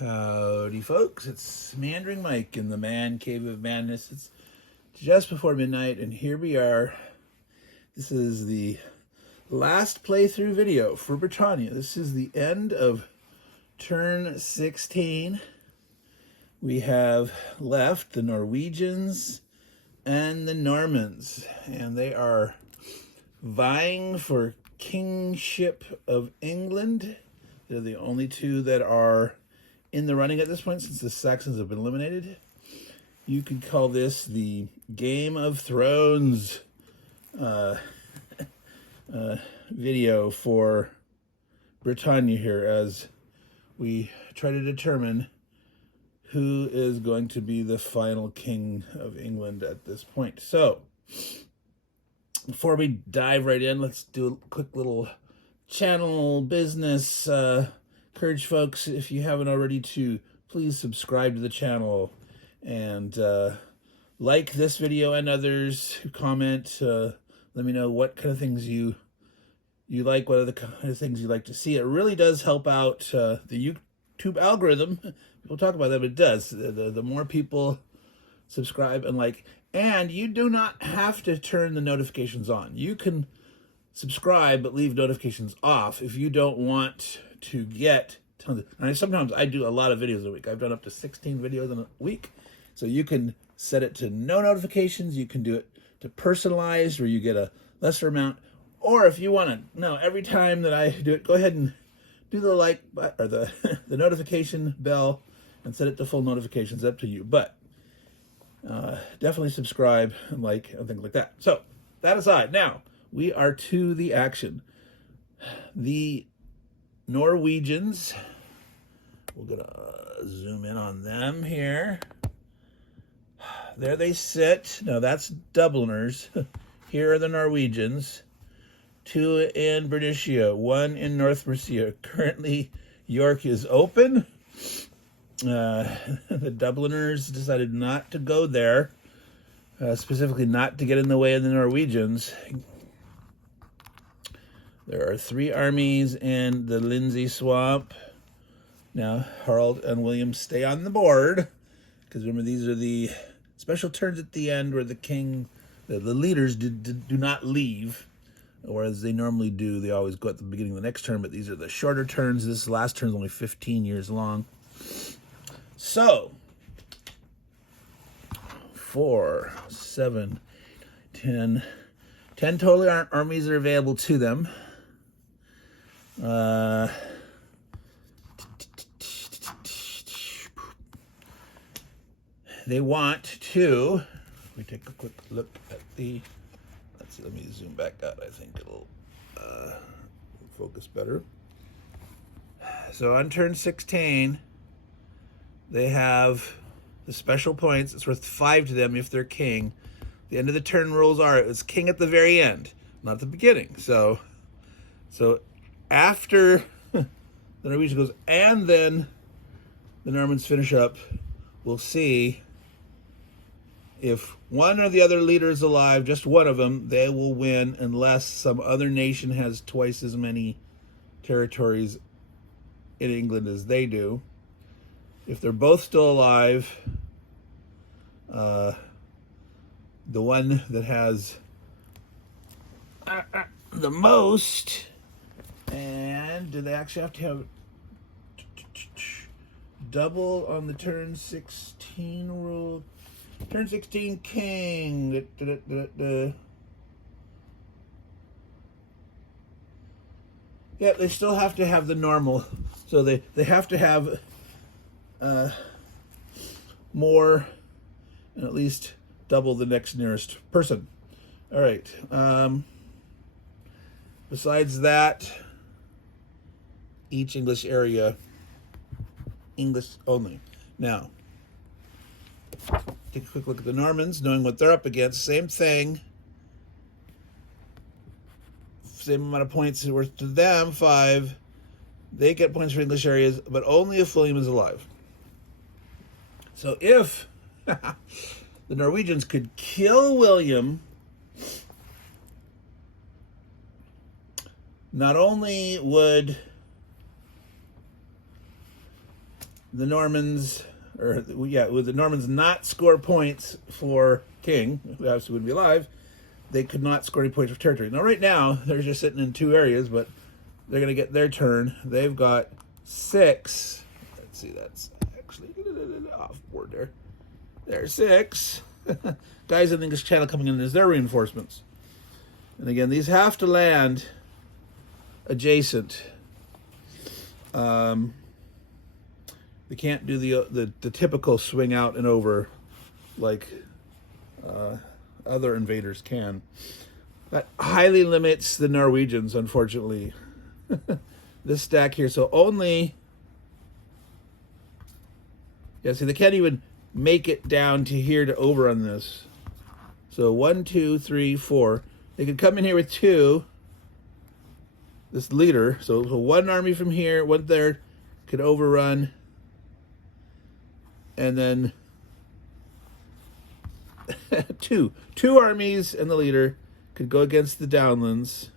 Howdy, folks. It's Meandering Mike in the Man Cave of Madness. It's just before midnight, and here we are. This is the last playthrough video for Britannia. This is the end of turn 16. We have left the Norwegians and the Normans, and they are vying for kingship of England. They're the only two that are in the running at this point, since the Saxons have been eliminated. You could call this the Game of Thrones video for Britannia here, as we try to determine who is going to be the final king of England at this point. So, before we dive right in, let's do a quick little channel business. Encourage folks, if you haven't already, to please subscribe to the channel and like this video and others. Comment, let me know what kind of things you like, what are the kind of things you like to see. It really does help out the YouTube algorithm. People talk about that, but it does. The more people subscribe and like, and you do not have to turn the notifications on. You can subscribe but leave notifications off if you don't want to get tons of, and sometimes I do a lot of videos a week. I've done up to 16 videos in a week. So you can set it to no notifications. You can do it to personalized, where you get a lesser amount. Or if you want to know every time that I do it, go ahead and do the like or the notification bell and set it to full notifications. Up to you. But definitely subscribe and like and things like that. So that aside, now we are to the action. The Norwegians, we're gonna zoom in on them here. There they sit. Now that's Dubliners. Here are the Norwegians. 2 in Britannia, 1 in North Mercia. Currently, York is open. The Dubliners decided not to go there, specifically not to get in the way of the Norwegians. There are 3 armies in the Lindsey Swamp. Now, Harald and William stay on the board, because remember, these are the special turns at the end where the king, the leaders do not leave, whereas they normally do. They always go at the beginning of the next turn, but these are the shorter turns. This last turn is only 15 years long. So, 4, 7, 10 total armies are available to them. They want to, we take a quick look at the, let's see, let me zoom back out. I think it'll focus better. So on turn 16, they have the special points. It's worth 5 to them if they're king. The end of the turn rules are it's king at the very end, not the beginning. So after the Norwegian goes, and then the Normans finish up, we'll see if one or the other leader is alive, just one of them, they will win, unless some other nation has twice as many territories in England as they do. If they're both still alive, the one that has the most, and do they actually have to have double on the turn 16 rule? Turn 16 king. Yeah, they still have to have the normal. So they have to have more, and at least double the next nearest person. All right. Besides that, each English area, English only. Now, take a quick look at the Normans, knowing what they're up against. Same thing. Same amount of points worth to them, 5. They get points for English areas, but only if William is alive. So if the Norwegians could kill William, not only would the Normans, or yeah, would the Normans not score points for king, who obviously wouldn't be alive, they could not score any points for territory. Now, right now, they're just sitting in 2 areas, but they're going to get their turn. They've got 6. Let's see, that's actually off board there. There's 6. Guys in the English Channel coming in as their reinforcements. And again, these have to land adjacent. They can't do the typical swing out and over like other invaders can. That highly limits the Norwegians, unfortunately. This stack here, so only... Yeah, see, they can't even make it down to here to overrun this. So 1, 2, 3, 4. They could come in here with 2. This leader, so 1 army from here, 1 there, could overrun. And then two armies and the leader could go against the downlands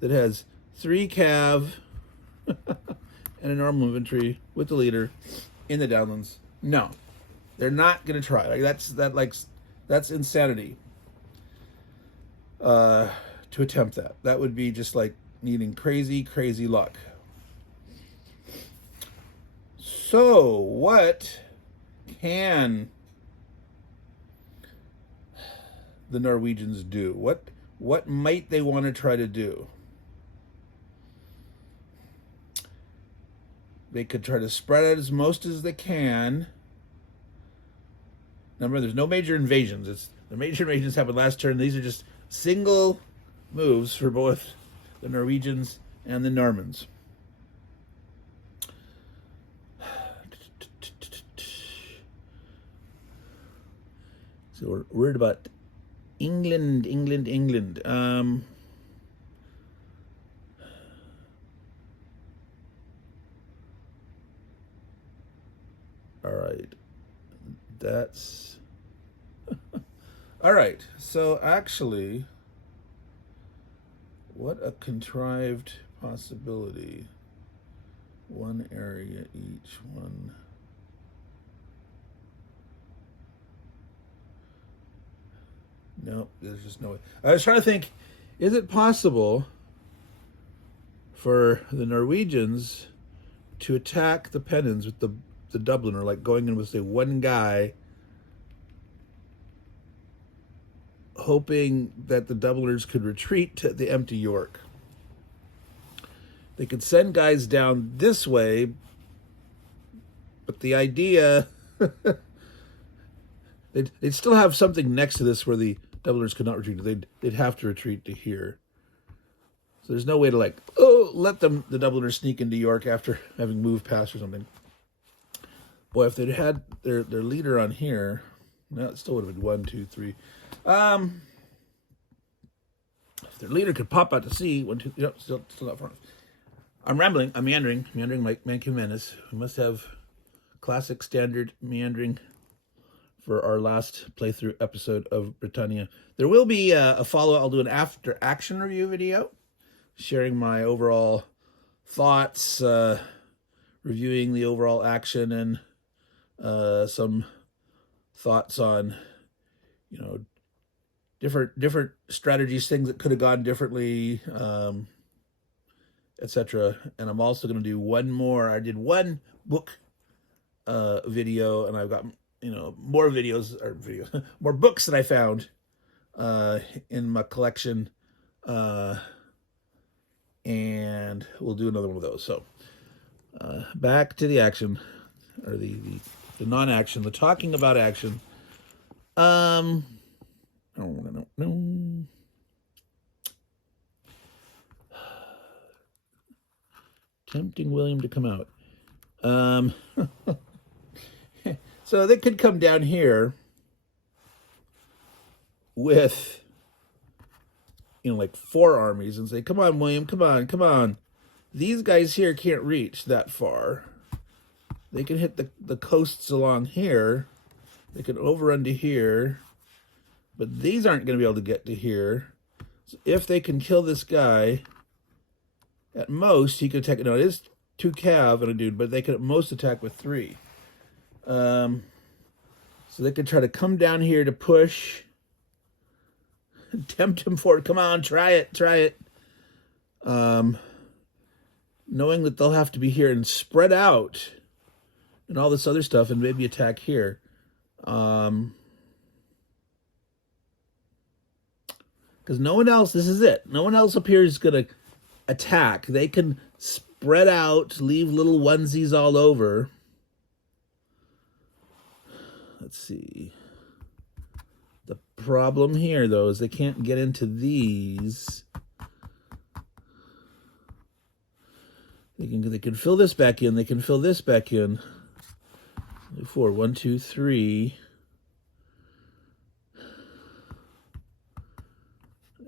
that has 3 cav and a normal infantry with the leader in the downlands. No, they're not gonna try. That's insanity. To attempt that. That would be just like needing crazy luck. So what can the Norwegians do? What might they want to try to do? They could try to spread out as most as they can. Remember, there's no major invasions. The major invasions happened last turn. These are just single moves for both the Norwegians and the Normans. So we're worried about England. All right. That's... All right. So actually, what a contrived possibility. 1 area each, 1... No, there's just no way. I was trying to think, is it possible for the Norwegians to attack the Pennons with the Dubliner, like going in with, say, 1 guy, hoping that the Dubliners could retreat to the empty York? They could send guys down this way, but the idea... they'd still have something next to this where the Dubliners could not retreat. They'd have to retreat to here. So there's no way to, like, let the Dubliners sneak into York after having moved past or something. Boy, if they'd had their leader on here, no, it still would have been 1, 2, 3. If their leader could pop out to sea, 1, 2, yep, still not far enough. I'm rambling. I'm meandering Mike, man can menace. We must have classic standard meandering for our last playthrough episode of Britannia. There will be a follow-up. I'll do an after-action review video, sharing my overall thoughts, reviewing the overall action, and some thoughts on, different strategies, things that could have gone differently, etc. And I'm also going to do one more. I did 1 book video, and I've got more more books that I found in my collection, and we'll do another one of those. So back to the action, or the non-action, the talking about action. I don't know. Tempting William to come out. So they could come down here with, like 4 armies and say, come on, William, come on. These guys here can't reach that far. They can hit the coasts along here. They can overrun to here. But these aren't going to be able to get to here. So if they can kill this guy, at most, he could take it. No, it is 2 cav and a dude, but they could at most attack with 3. So they could try to come down here to push. Tempt him forward. Come on, try it, try it. Knowing that they'll have to be here and spread out and all this other stuff and maybe attack here. Because no one else, this is it. No one else up here is going to attack. They can spread out, leave little onesies all over. Let's see. The problem here, though, is they can't get into these. They can fill this back in. They can fill this back in. 4, 1, 2, 3.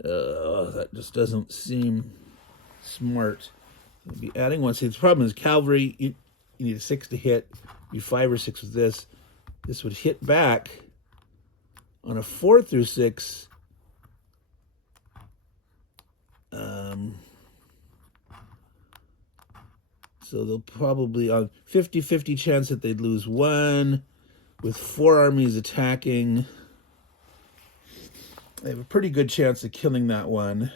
That just doesn't seem smart. I'll be adding 1. See, the problem is cavalry. You need a 6 to hit. You 5 or 6 with this. This would hit back on a 4 through 6. So they'll probably, on 50-50 chance that they'd lose 1 with 4 armies attacking. They have a pretty good chance of killing that one,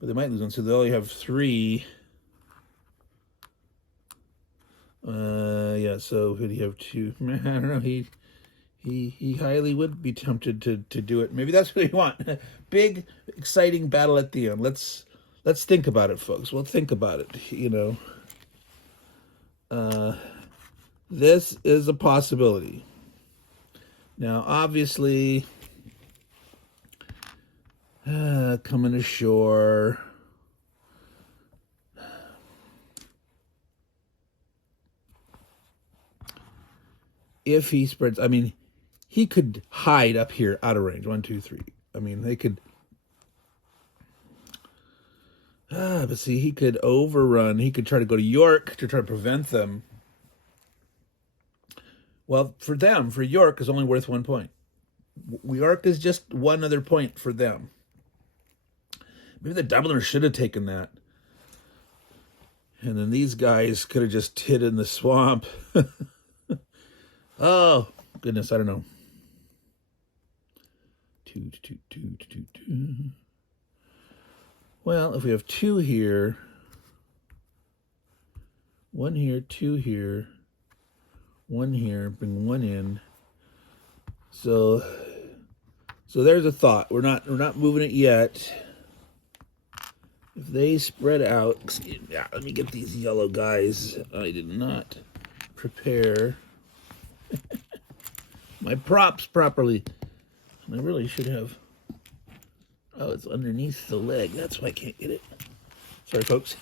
but they might lose 1, so they only have 3. Yeah, so could he have 2? I don't know, he highly would be tempted to do it. Maybe that's what we want. Big, exciting battle at the end. Let's think about it, folks. We'll think about it, you know. This is a possibility. Now, obviously, coming ashore. If he spreads, I mean, he could hide up here out of range. 1, 2, 3. I mean, they could. But see, he could overrun. He could try to go to York to try to prevent them. Well, for them, for York is only worth 1 point. York is just 1 other point for them. Maybe the Dubliners should have taken that. And then these guys could have just hid in the swamp. Oh, goodness, I don't know. 2, 2, 2, 2, 2. Well, if we have 2 here, 1 here, 2 here, 1 here, bring 1 in. So there's a thought. We're not moving it yet. If they spread out, excuse me, let me get these yellow guys. I did not prepare my props properly. I really should have. Oh, it's underneath the leg. That's why I can't get it. Sorry, folks.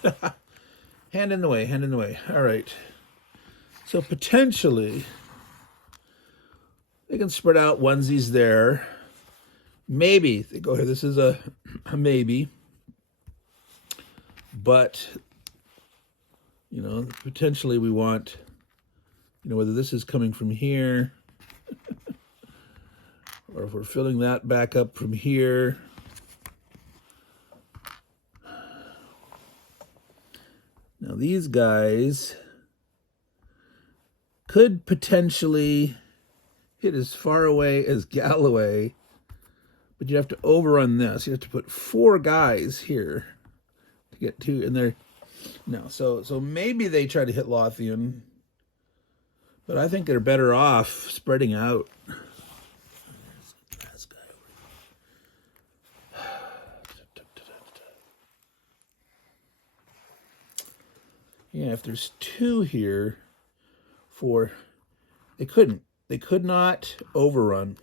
Hand in the way, hand in the way. All right. So potentially, they can spread out onesies there. Maybe they go here. This is a maybe. But, you know, potentially we want, you know, whether this is coming from here or if we're filling that back up from here. Now these guys could potentially hit as far away as Galloway, but you have to overrun this. You have to put 4 guys here to get 2, and they're no. So maybe they try to hit Lothian, but I think they're better off spreading out. Yeah, if there's 2 here, 4, they could not overrun.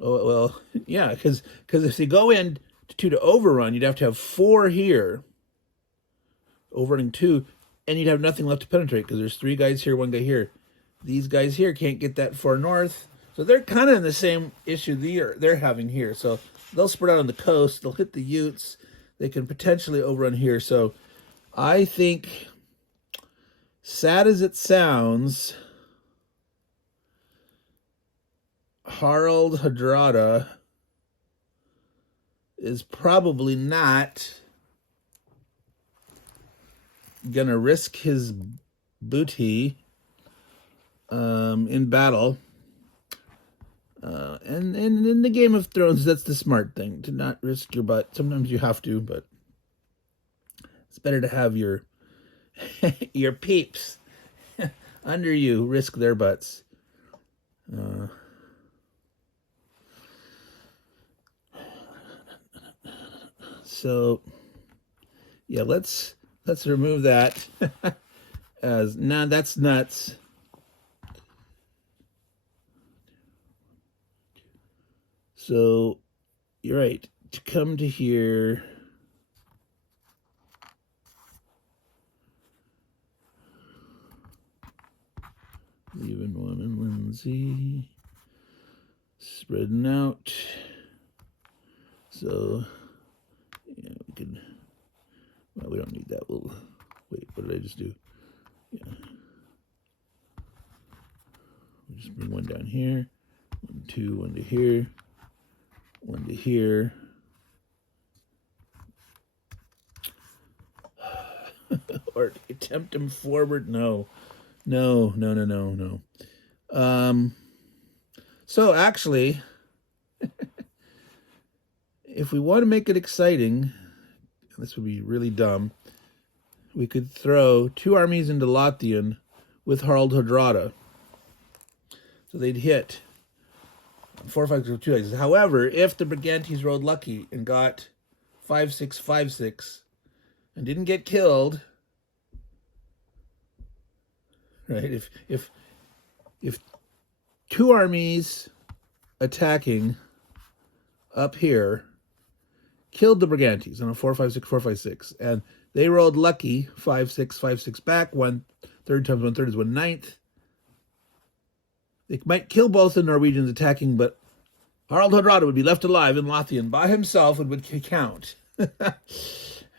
Oh, well, yeah, because if they go in to overrun, you'd have to have 4 here, overrunning 2, and you'd have nothing left to penetrate because there's 3 guys here, 1 guy here. These guys here can't get that far north, so they're kind of in the same issue they're having here. So they'll spread out on the coast, they'll hit the Utes, they can potentially overrun here. So I think, sad as it sounds, Harald Hardrada is probably not gonna risk his booty in battle. And in the Game of Thrones, that's the smart thing, to not risk your butt. Sometimes you have to, but it's better to have your your peeps under you risk their butts. So yeah, let's remove that as nah, that's nuts. So you're right, to come to here. Leaving one and Lindsay. Spreading out. So yeah, we can, well, we don't need that. We'll wait, what did I just do? Yeah. We'll just bring one down here. 1, 2, 1 to here. 1 to here. Or tempt him forward. No. So actually, if we want to make it exciting, this would be really dumb, we could throw 2 armies into Lothian with Harald Hardrada. So they'd hit 4, 5, 2 axes. However, if the Brigantes rolled lucky and got 5, 6, 5, 6 and didn't get killed, right? If 2 armies attacking up here killed the Brigantes on a 4, 5, 6, 4, 5, 6, and they rolled lucky 5, 6, 5, 6 back, 1/3 times 1/3 is 1/9. They might kill both the Norwegians attacking, but Harald Hardrada would be left alive in Lothian by himself and would count.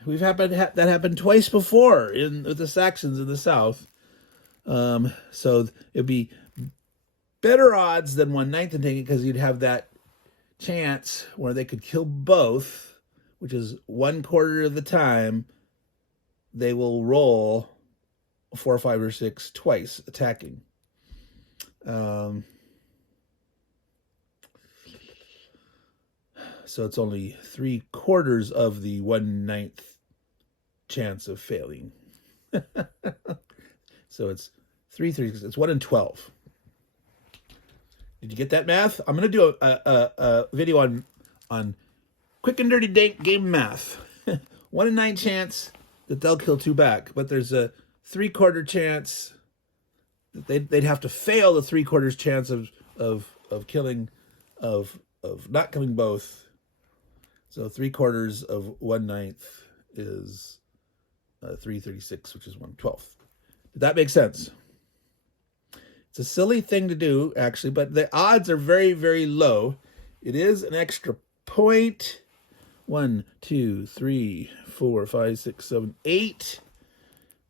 We've had that happen twice before with the Saxons in the south. So it'd be better odds than 1/9 and taking it, because you'd have that chance where they could kill both, which is 1/4 of the time they will roll 4, 5, or 6 twice attacking. So it's only 3/4 of the 1/9 chance of failing. So it's 3, 3, it's 1 in 12. Did you get that math? I'm going to do a video on quick and dirty game math. 1 in 9 chance that they'll kill 2 back, but there's a 3/4 chance that they'd have to fail the 3/4 chance of killing, of not killing both. So 3/4 of 1/9 is 3/36, which is 1/12. Did that make sense? It's a silly thing to do, actually, but the odds are very, very low. It is an extra point. 1, 2, 3, 4, 5, 6, 7, 8.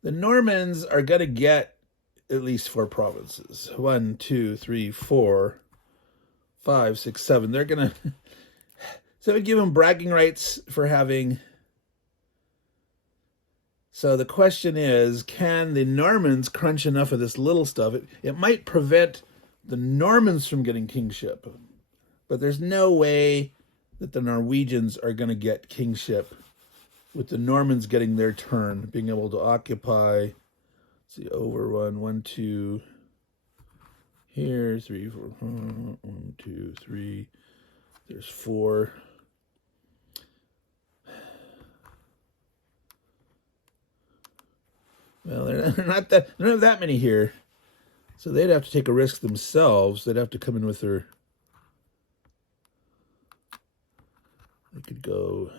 The Normans are going to get at least 4 provinces. 1, 2, 3, 4, 5, 6, 7. They're going to... So it would give them bragging rights for having... So the question is, can the Normans crunch enough of this little stuff? It might prevent the Normans from getting kingship, but there's no way that the Norwegians are going to get kingship with the Normans getting their turn, being able to occupy. Let's see, over 1, 2, here, 3, 4, 1, 2, 3. There's 4. Well, there don't have that many here. So they'd have to take a risk themselves. They'd have to come in with their... They could go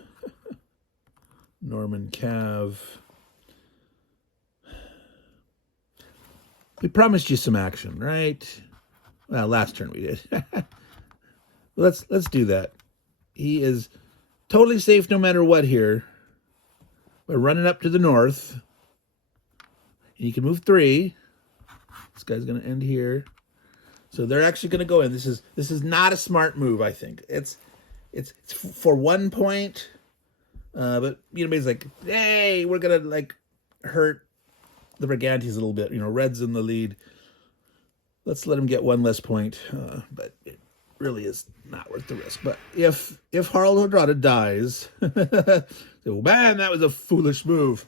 Norman Cav. We promised you some action, right? Well, last turn we did. Let's do that. He is totally safe no matter what here. We're running up to the north. And you can move 3. This guy's going to end here. So they're actually going to go in. This is not a smart move, I think. It's for 1 point. But, you know, he's like, hey, we're going to, like, hurt the Brigantes a little bit. You know, red's in the lead. Let's let him get one less point, but it really is not worth the risk. But if Harald Hardrada dies, so, man, that was a foolish move.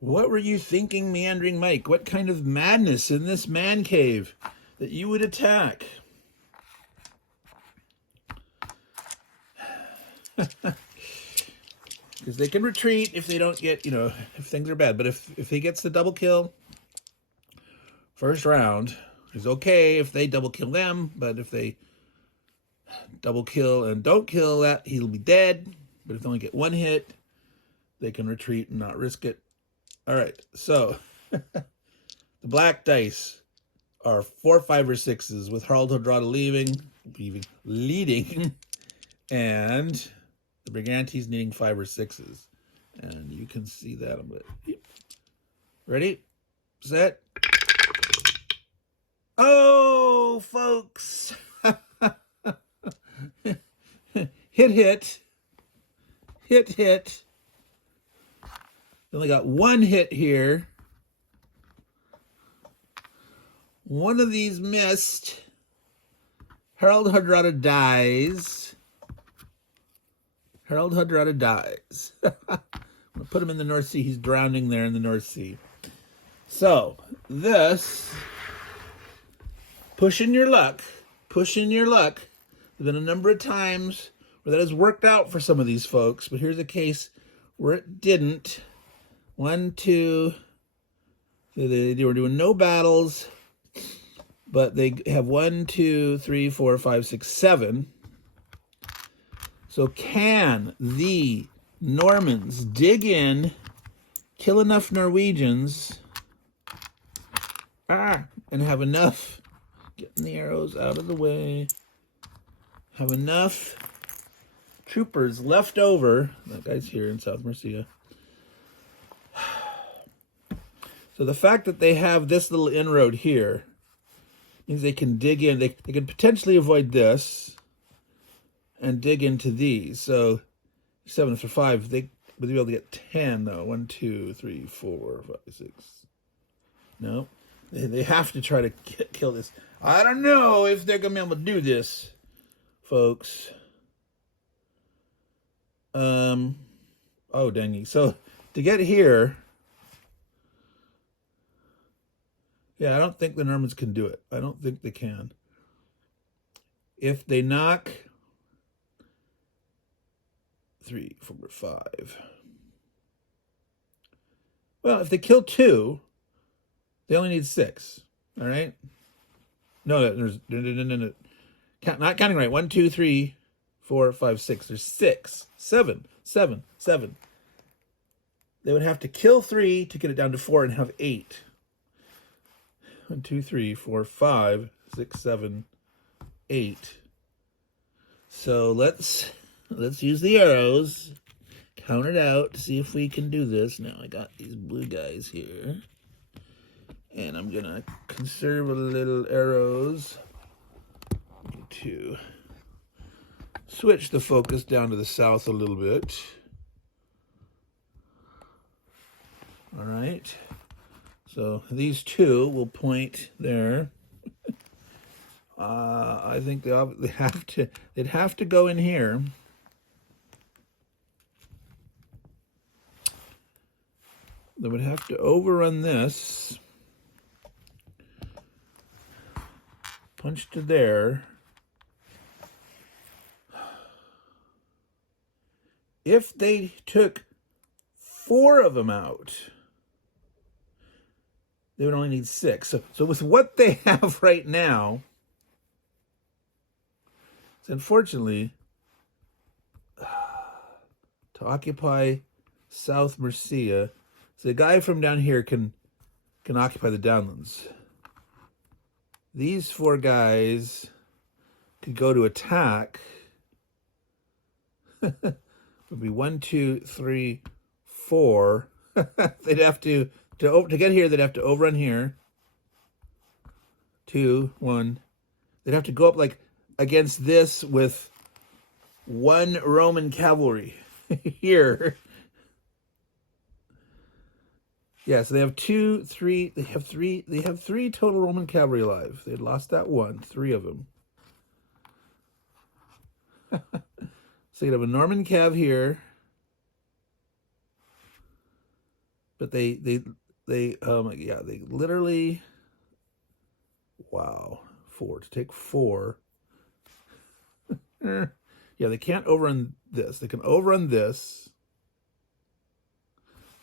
What were you thinking, Meandering Mike? What kind of madness in this man cave that you would attack? Because they can retreat if they don't get, you know, if things are bad. But if he gets the double kill first round, it's okay if they double kill them. But if they double kill and don't kill that, he'll be dead. But if they only get one hit, they can retreat and not risk it. All right, so the black dice are 4, 5, or 6s with Harald Hardrada leading, and the Brigantes needing 5 or 6s. And you can see that. Ready, set. Oh, folks. Hit. Only got one hit here. One of these missed. Harald Hardrada dies. I'm going to put him in the North Sea. He's drowning there in the North Sea. So, this, pushing your luck. There's been a number of times where that has worked out for some of these folks, but here's a case where it didn't. 1, 2, they were doing no battles, but they have 1, 2, 3, 4, 5, 6, 7. So can the Normans dig in, kill enough Norwegians, and have enough, getting the arrows out of the way, have enough troopers left over, that guy's here in South Mercia. So the fact that they have this little inroad here means they can dig in. They can potentially avoid this and dig into these. So 7 for 5, they would be able to get 10 though. 1, 2, 3, 4, 5, 6. No, they have to try to kill this. I don't know if they're gonna be able to do this, folks. Oh, dang. So to get here, yeah, I don't think the Normans can do it. I don't think they can. If they knock 3, 4, 5. Well, if they kill 2, they only need 6. All right? No, there's no. Not counting right. 1, 2, 3, 4, 5, 6. There's 6, 7. They would have to kill 3 to get it down to 4 and have 8. 1, 2, 3, 4, 5, 6, 7, 8. So let's use the arrows, count it out, see if we can do this. Now I got these blue guys here, and I'm gonna conserve a little arrows to switch the focus down to the south a little bit. All right. So these 2 will point there. I think they'd have to go in here. They would have to overrun this. Punch to there. If they took 4 of them out, they would only need 6. So with what they have right now, it's unfortunately to occupy South Mercia. So the guy from down here can occupy the downlands. These 4 guys could go to attack. It would be 1, 2, 3, 4. They'd have to get here, they'd have to overrun here. 2, 1. They'd have to go up like against this with 1 Roman cavalry here. Yeah, so they have three. They have three total Roman cavalry alive. They lost that one, three of them. So you have a Norman cav here, but they literally, wow, four to take four. Yeah, they can't overrun this. They can overrun this.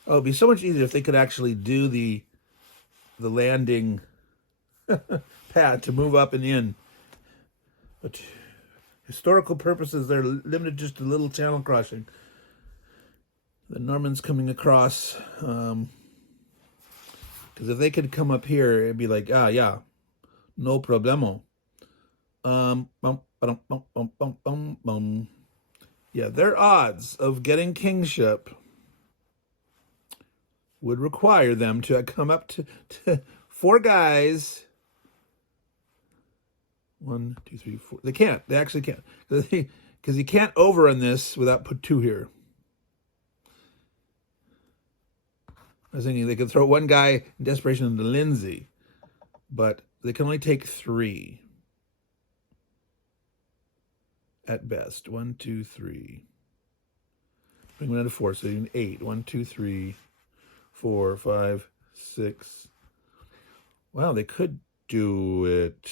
Oh, it'd be so much easier if they could actually do the landing pad to move up and in. But historical purposes, they're limited just to little channel crossing. The Normans coming across, because if they could come up here, it'd be like, yeah, no problemo. Yeah, their odds of getting kingship would require them to come up to four guys. 1, 2, 3, 4. They can't. They actually can't. Because you can't overrun this without put two here. I was thinking they could throw one guy in desperation into Lindsay, but they can only take three at best. 1, 2, 3. Bring one out of 4, so you need 8. 1, 2, 3, 4, 5, 6. Wow, they could do it.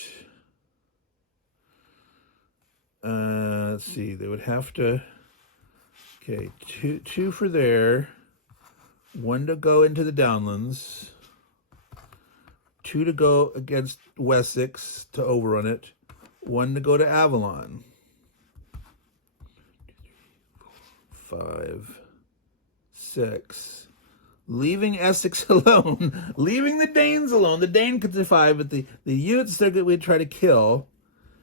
Let's see. They would have to. Okay, two for there. 1 to go into the Downlands. 2 to go against Wessex to overrun it. 1 to go to Avalon. 5, 6. Leaving Essex alone. Leaving the Danes alone. The Dane could survive, but the Utes we'd try to kill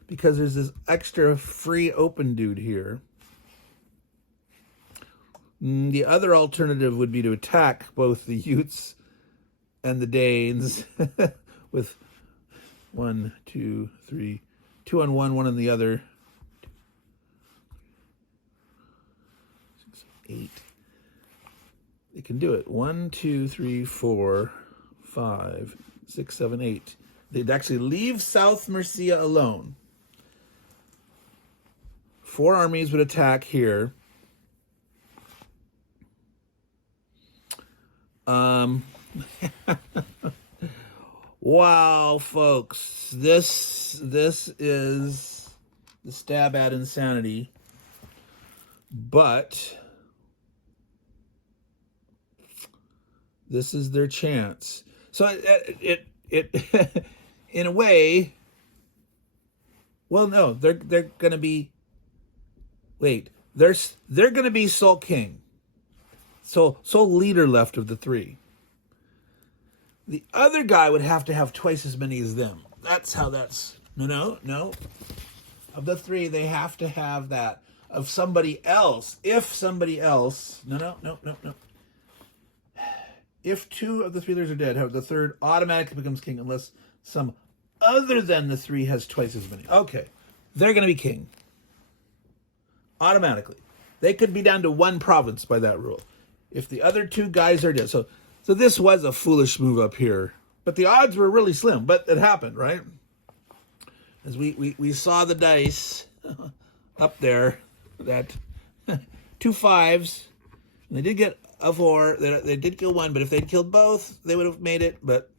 because there's this extra free open dude here. The other alternative would be to attack both the Utes and the Danes with 1, 2, 3, 2 on one on the other. 6, 8. They can do it. 1, 2, 3, 4, 5, 6, 7, 8. They'd actually leave South Mercia alone. 4 armies would attack here. Wow, folks, this is the stab at insanity, but this is their chance. So it in a way, well, no, they're going to be. Wait, they're going to be sole king. So sole leader left of the 3. The other guy would have to have twice as many as them. That's how that's... No. Of the 3, they have to have that. Of somebody else. If somebody else... No. If 2 of the 3 leaders are dead, the 3rd automatically becomes king unless some other than the 3 has twice as many. Okay. They're going to be king. Automatically. They could be down to 1 province by that rule. If the other 2 guys are dead. So this was a foolish move up here. But the odds were really slim. But it happened, right? As we saw the dice up there. That 2 5s. And they did get a 4. They did kill 1. But if they'd killed both, they would have made it. But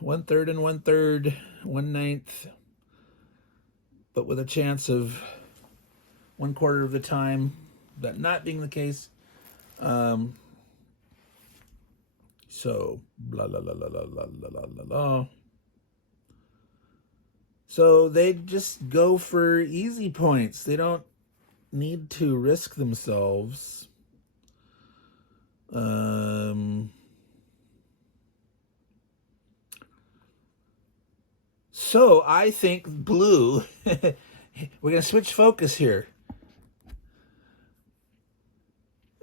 1/3 and 1/3. 1/9. But with a chance of 1/4 of the time that not being the case. So, blah, blah, blah, blah, blah, blah, blah, blah, blah. So they just go for easy points. They don't need to risk themselves. So I think blue, we're going to switch focus here.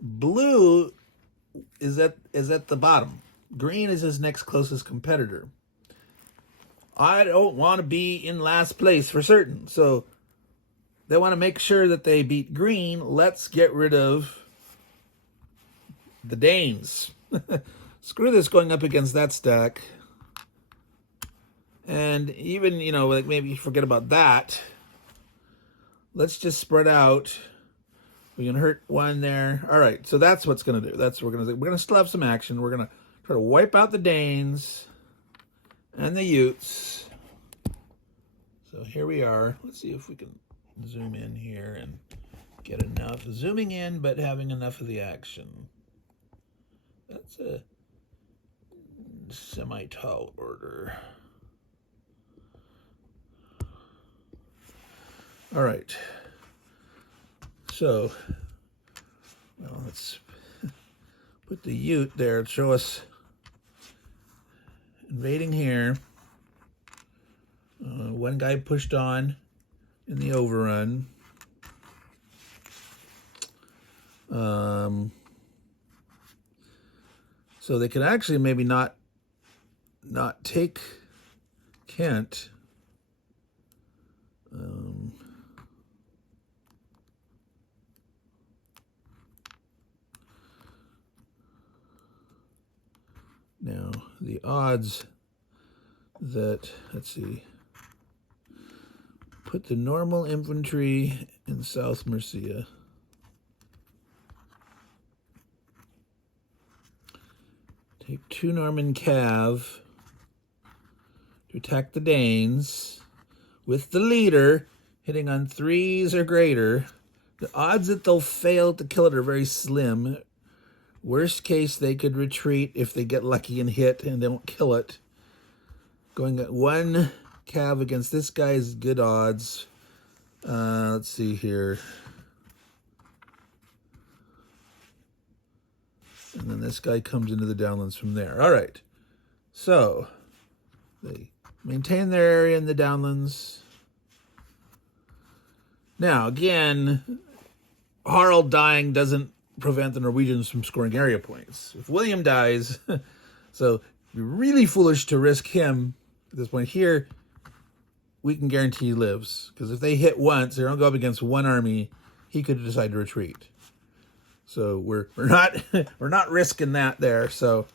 Blue is at the bottom. Green is his next closest competitor. I don't want to be in last place for certain. So they want to make sure that they beat green. Let's get rid of the Danes. Screw this going up against that stack. And even, you know, like maybe forget about that. Let's just spread out. We can hurt one there. All right, so that's what's going to do. That's what we're going to do. We're going to still have some action. We're going to try to wipe out the Danes and the Utes. So here we are. Let's see if we can zoom in here and get enough. Zooming in, but having enough of the action. That's a semi-tall order. All right. So, well, let's put the Ute there to show us invading here. One guy pushed on in the overrun. So they could actually maybe not take Kent. Now, the odds that, let's see, put the normal infantry in South Mercia. Take 2 Norman cav to attack the Danes with the leader hitting on 3s or greater. The odds that they'll fail to kill it are very slim. Worst case, they could retreat if they get lucky and hit and don't kill it. Going at 1 cav against this guy is good odds. Let's see here. And then this guy comes into the downlands from there. All right. So they maintain their area in the downlands. Now, again, Harald dying doesn't prevent the Norwegians from scoring area points. If William dies, so it'd be really foolish to risk him at this point. Here, we can guarantee he lives, because if they hit once, they don't go up against one army, he could decide to retreat. So we're not risking that there. So,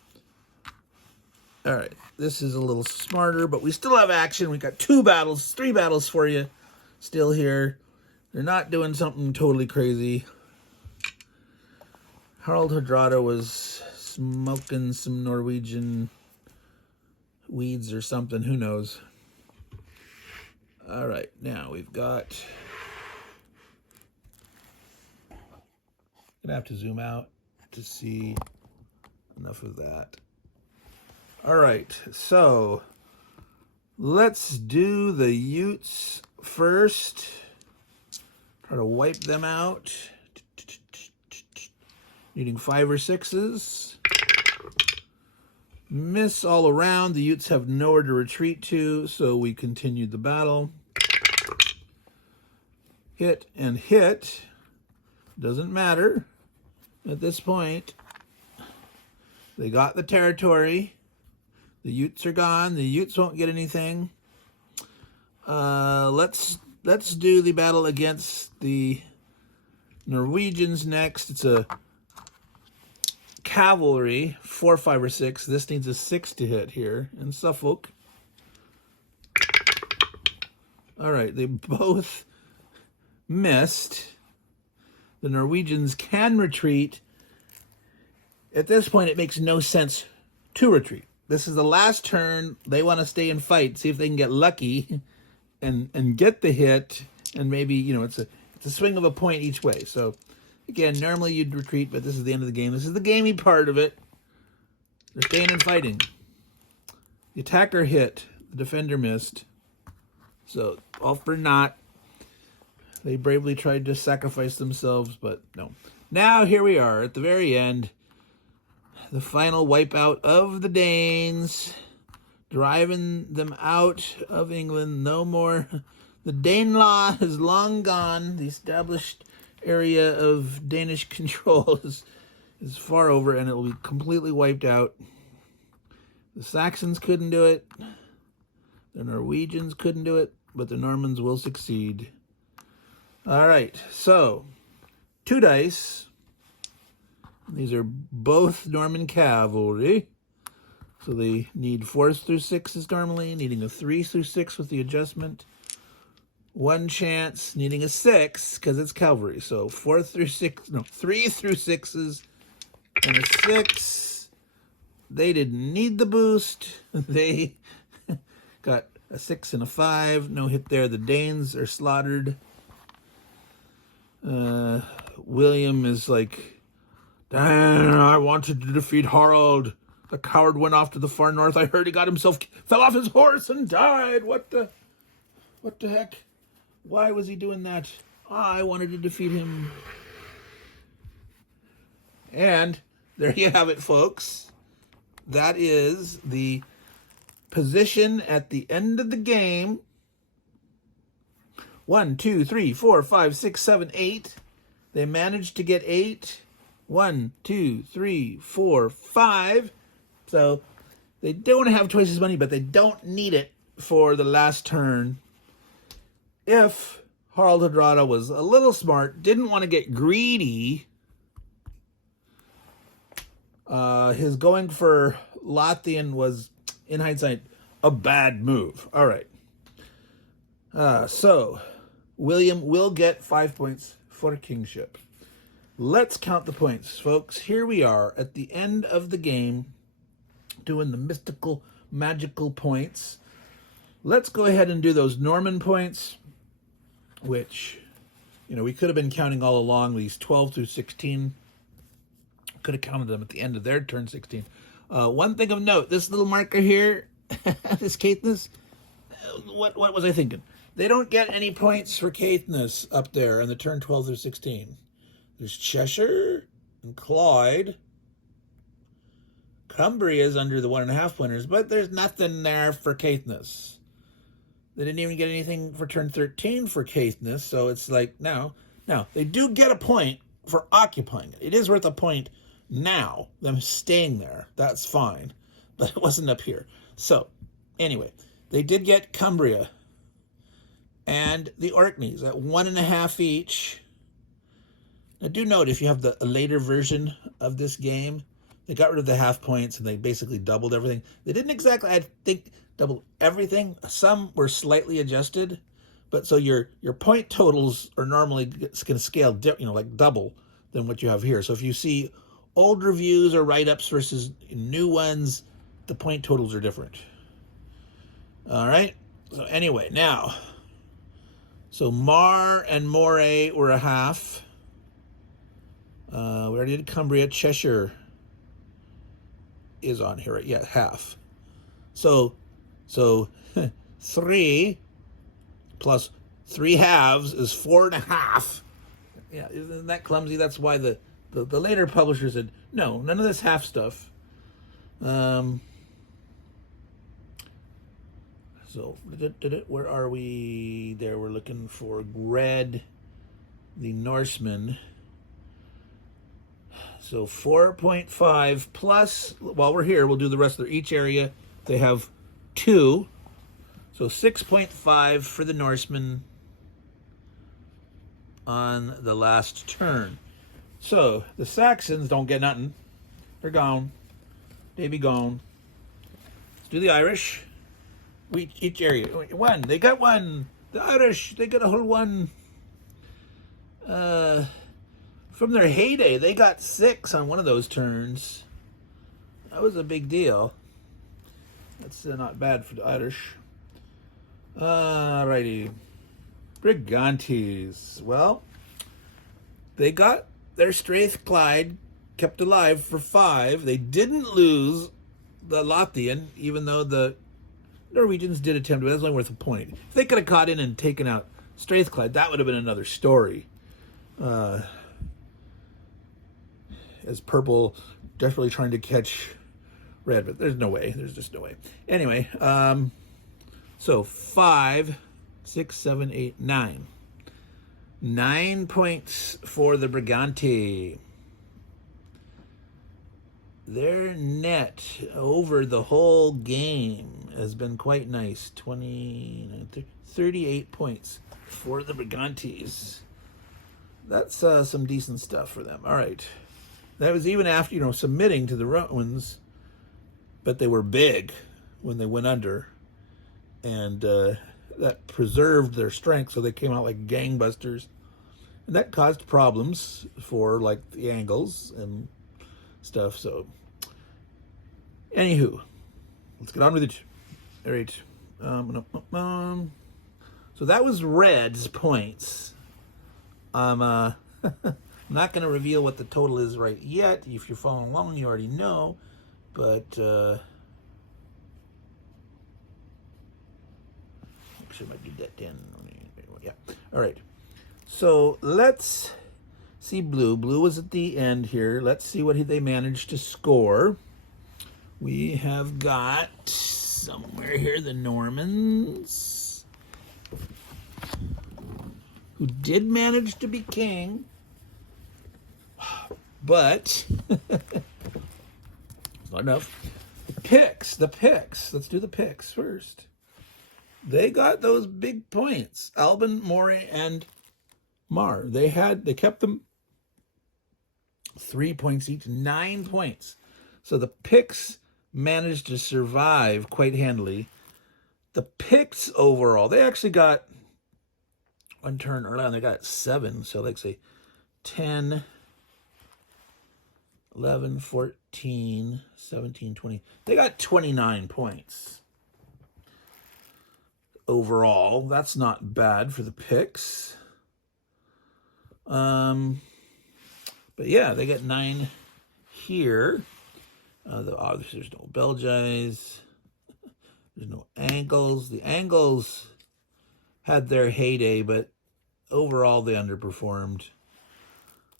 all right, this is a little smarter, but we still have action. We got 3 battles for you still here. They're not doing something totally crazy. Harald Hardrada was smoking some Norwegian weeds or something. Who knows? All right, now we've got... Gonna have to zoom out to see enough of that. All right, so let's do the Utes first. Try to wipe them out. Needing 5 or 6s. Miss all around. The Utes have nowhere to retreat to, so we continued the battle. Hit and hit. Doesn't matter. At this point, they got the territory. The Utes are gone. The Utes won't get anything. Let's do the battle against the Norwegians next. It's a cavalry, 4, 5, or 6. This needs a 6 to hit here in Suffolk. All right, they both missed. The Norwegians can retreat. At this point, it makes no sense to retreat. This is the last turn. They want to stay and fight, see if they can get lucky and get the hit. And maybe, you know, it's a swing of a point each way. So, again, normally you'd retreat, but this is the end of the game. This is the gamey part of it. They're staying and fighting. The attacker hit. The defender missed. So, all for naught. They bravely tried to sacrifice themselves, but no. Now, here we are at the very end. The final wipeout of the Danes. Driving them out of England. No more. The Danelaw is long gone. The established area of Danish control is far over, and it will be completely wiped out. The Saxons couldn't do it. The Norwegians couldn't do it, but the Normans will succeed. All right, so 2 dice. These are both Norman cavalry. So they need 4s through 6s normally, needing a 3 through 6 with the adjustment. One chance, needing a 6 because it's cavalry. So 4 through 6, no, 3 through 6s and a 6. They didn't need the boost. They got a 6 and a 5. No hit there. The Danes are slaughtered. William is like, "Damn, I wanted to defeat Harald. The coward went off to the far north. I heard he fell off his horse and died. What the heck? Why was he doing that? I wanted to defeat him." And there you have it, folks. That is the position at the end of the game. 1, 2, 3, 4, 5, 6, 7, 8. They managed to get 8. 1, 2, 3, 4, 5. So they don't have twice as many, but they don't need it for the last turn. If Harald Hardrada was a little smart, didn't want to get greedy, his going for Lothian was, in hindsight, a bad move. All right. So William will get 5 points for kingship. Let's count the points, folks. Here we are at the end of the game, doing the mystical, magical points. Let's go ahead and do those Norman points, which, we could have been counting all along, these 12 through 16. Could have counted them at the end of their turn 16. One thing of note, this little marker here, this Caithness, what was I thinking? They don't get any points for Caithness up there in the turn 12 through 16. There's Cheshire and Clyde. Cumbria is under the 1.5 pointers, but there's nothing there for Caithness. They didn't even get anything for turn 13 for Caithness, so it's like, now, they do get a point for occupying it. It is worth a point now, them staying there. That's fine, but it wasn't up here. So, anyway, they did get Cumbria and the Orkneys at 1.5 each. Now, do note, if you have a later version of this game, they got rid of the half points and they basically doubled everything. They didn't exactly, I think, double everything. Some were slightly adjusted, but so your point totals are normally going to scale, like double than what you have here. So if you see old reviews or write-ups versus new ones, the point totals are different. All right. So anyway, now, so Mar and Moray were a half. We already did Cumbria. Cheshire is on here, right? Yeah, half. So 3 plus 3 halves is 4.5. Yeah, isn't that clumsy? That's why the later publisher said, no, none of this half stuff. So, where are we? There, we're looking for red, the Norseman. So 4.5 plus, while we're here, we'll do the rest of each area. They have 2. So 6.5 for the Norseman on the last turn. So the Saxons don't get nothing. They're gone. They be gone. Let's do the Irish. Each area. 1. They got 1. The Irish, they got a whole 1. From their heyday, they got 6 on one of those turns. That was a big deal. That's not bad for the Irish. Alrighty. Brigantes. Well, they got their Strathclyde kept alive for 5. They didn't lose the Lothian, even though the Norwegians did attempt, but that's only worth a point. If they could have caught in and taken out Strathclyde, that would have been another story. As purple desperately trying to catch red, but there's no way. There's just no way. Anyway, so 5, 6, 7, 8, 9. 9 points for the Briganti. Their net over the whole game has been quite nice. 38 points for the Brigantes. That's some decent stuff for them. All right. That was even after, submitting to the Romans, but they were big when they went under, and that preserved their strength, so they came out like gangbusters. And that caused problems for, like, the Angles and stuff, so... Anywho, let's get on with it. All right. So that was Red's points. I'm not going to reveal what the total is right yet. If you're following along, you already know. But actually, I might do that 10. Yeah. All right. So let's see Blue. Blue was at the end here. Let's see what they managed to score. We have got somewhere here the Normans, who did manage to be king, but not enough. The Picts. Let's do the Picts first. They got those big points. Alban, Mori, and Mar. They kept them 3 points each, 9 points. So the Picts managed to survive quite handily. The Picts overall, they actually got one turn early on. They got 7. So let's say 10, 11, 14, 17, 20. They got 29 points overall. That's not bad for the Picts. But yeah, they got 9 here. There's no Belgians. There's no Angles. The Angles had their heyday, but overall they underperformed.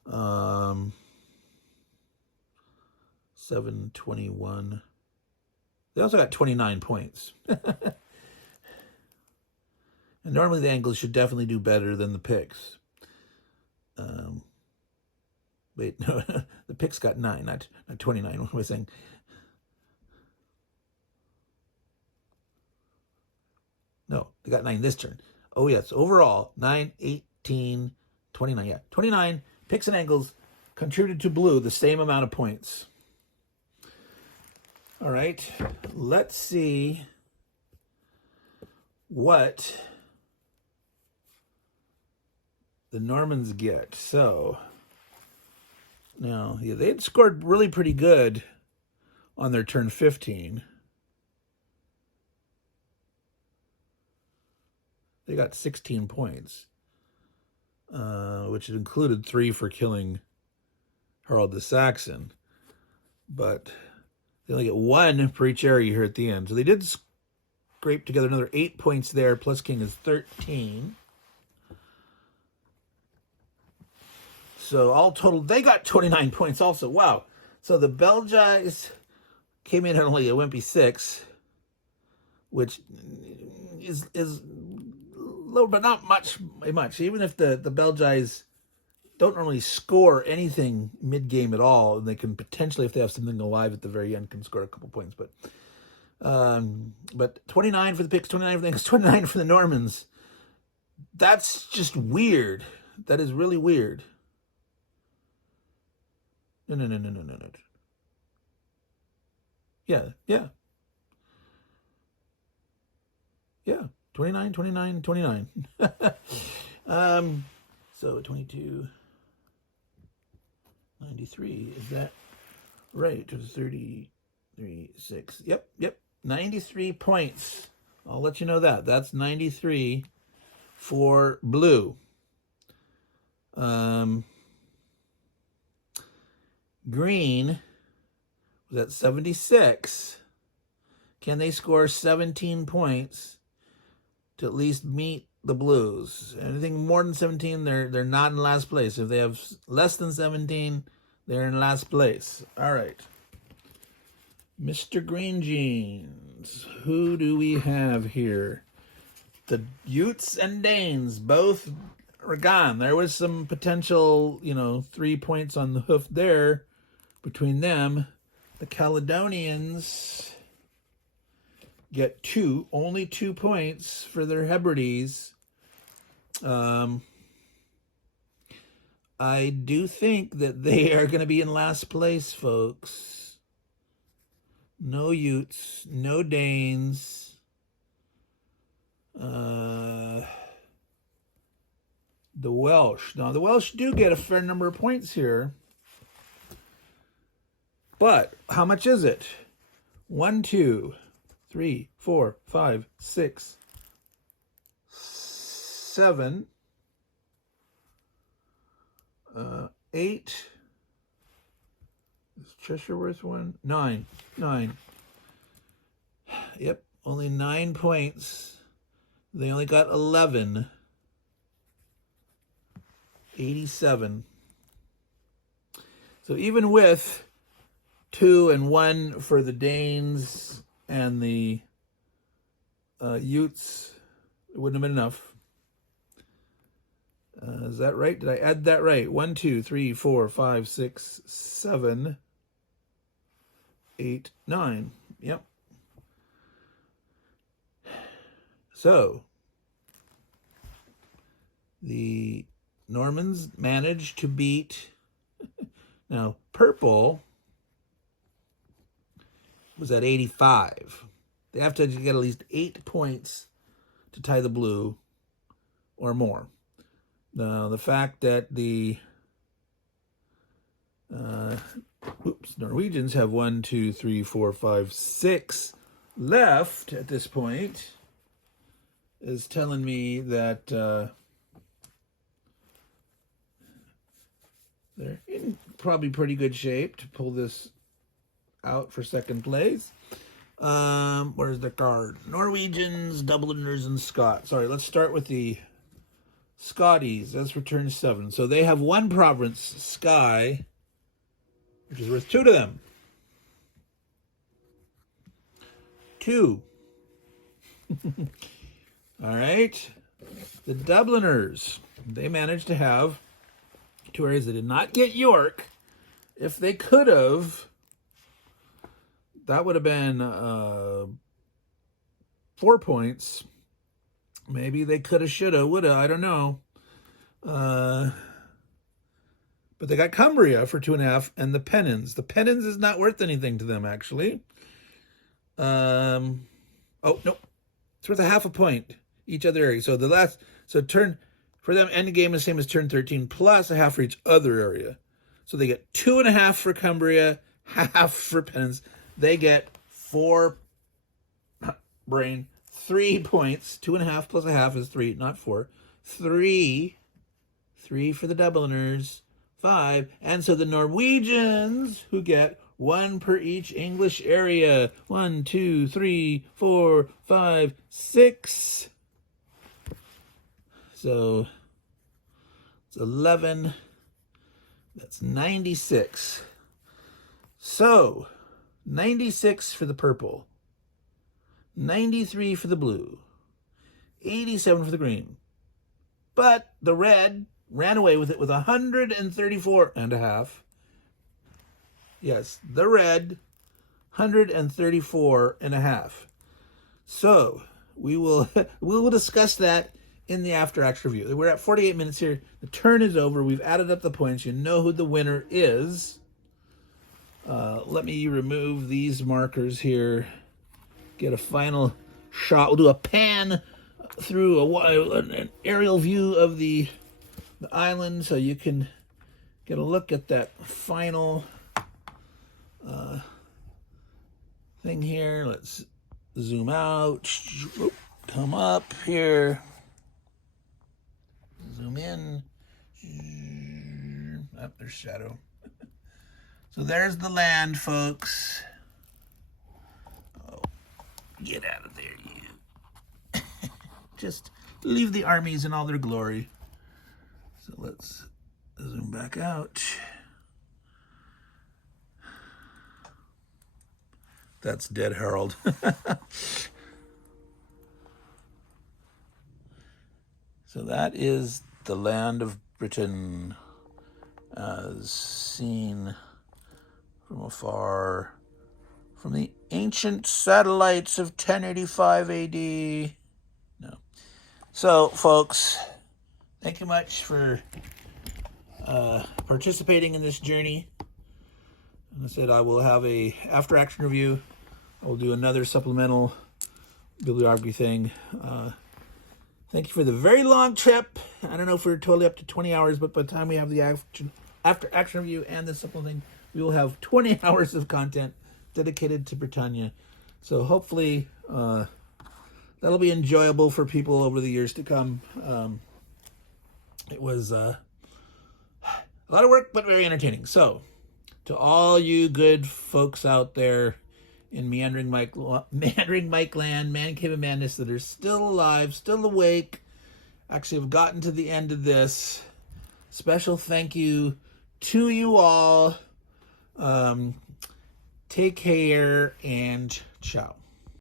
721. They also got 29 points. And normally the Angles should definitely do better than the Picts. Wait, no, the Picts got 9, not 29. What was I saying? No, they got 9 this turn. Oh, yes. Overall, 9, 18, 29. Yeah, 29. Picts and Angles contributed to Blue the same amount of points. All right. Let's see what the Normans get. So... now, yeah, they had scored really pretty good on their turn 15. They got 16 points, which included 3 for killing Harald the Saxon. But they only get 1 for each area here at the end. So they did scrape together another 8 points there, plus king is 13. So all total, they got 29 points also. Wow. So the Belgians came in at only a wimpy 6, which is little, but not much. Even if the Belgians don't normally score anything mid-game at all, and they can potentially, if they have something alive at the very end, can score a couple points. But 29 for the Picts, 29 for the Angles, 29 for the Normans. That's just weird. That is really weird. No. Yeah. 29. So 22, 93. Is that right? 33, 6. Yep. 93 points. I'll let you know that. That's 93 for Blue. Green was at 76. Can they score 17 points to at least meet the Blues? Anything more than 17, they're not in last place. If they have less than 17, they're in last place. All right. Mr. Green Jeans. Who do we have here? The Utes and Danes both are gone. There was some potential, 3 points on the hoof there between them. The Caledonians get only 2 points for their Hebrides. I do think that they are going to be in last place, folks. No Utes, no Danes. The Welsh. Now, the Welsh do get a fair number of points here. But how much is it? 1, 2, 3, 4, 5, 6, 7, 8. Is Cheshire worth 1? 9. 9. Yep, only 9 points. They only got 11. 87. So even with 2 and 1 for the Danes and the Utes, it wouldn't have been enough. Is that right? Did I add that right? 1, 2, 3, 4, 5, 6, 7, 8, 9. Yep. So the Normans managed to beat. Now, purple was at 85. They have to get at least 8 points to tie the blue or more. Now, the fact that the Norwegians have 1, 2, 3, 4, 5, 6 left at this point is telling me that they're in probably pretty good shape to pull this out for second place. Where's the card? Norwegians, Dubliners, and Scots. Sorry, let's start with the Scotties. That's return 7. So they have 1 province, Skye, which is worth 2 to them. 2. All right. The Dubliners, they managed to have 2 areas. They did not get York. If they could have, that would have been 4 points. Maybe they could have, should have, would have. I don't know. But they got Cumbria for 2.5 and the Pennons. The Pennons is not worth anything to them, actually. Oh, no. It's worth 0.5 point each other area. So turn for them, end game is the same as turn 13 plus 0.5 for each other area. So they get 2.5 for Cumbria, 0.5 for Pennons. They get 4 brain. 3 points. 2.5 plus 0.5 is 3, not 4. 3 for the Dubliners. 5. And so the Norwegians, who get 1 per each English area. 1, 2, 3, 4, 5, 6. So it's 11. That's 96. So 96 for the purple. 93 for the blue, 87 for the green. But the red ran away with it with 134.5. Yes, the red, 134.5. So we will discuss that in the after action review. We're at 48 minutes here. The turn is over. We've added up the points. You know who the winner is. Let me remove these markers here. Get a final shot. We'll do a pan through an aerial view of the island so you can get a look at that final thing here. Let's zoom out. Come up here. Zoom in. Oh, there's shadow. So there's the land, folks. Get out of there, you. Just leave the armies in all their glory. So let's zoom back out. That's dead Harald. So that is the land of Britain as seen from afar, from the ancient satellites of 1085 AD. No. So, folks, thank you much for participating in this journey. As I said, I will have a after action review. I will do another supplemental bibliography thing. Thank you for the very long trip. I don't know if we're totally up to 20 hours, but by the time we have the after action review and the supplemental thing, we will have 20 hours of content dedicated to Britannia. So hopefully that'll be enjoyable for people over the years to come. It was a lot of work, but very entertaining. So to all you good folks out there in Meandering Mike land, Man Cave of Madness, that are still alive, still awake, actually have gotten to the end of this, special thank you to you all. Take care and ciao.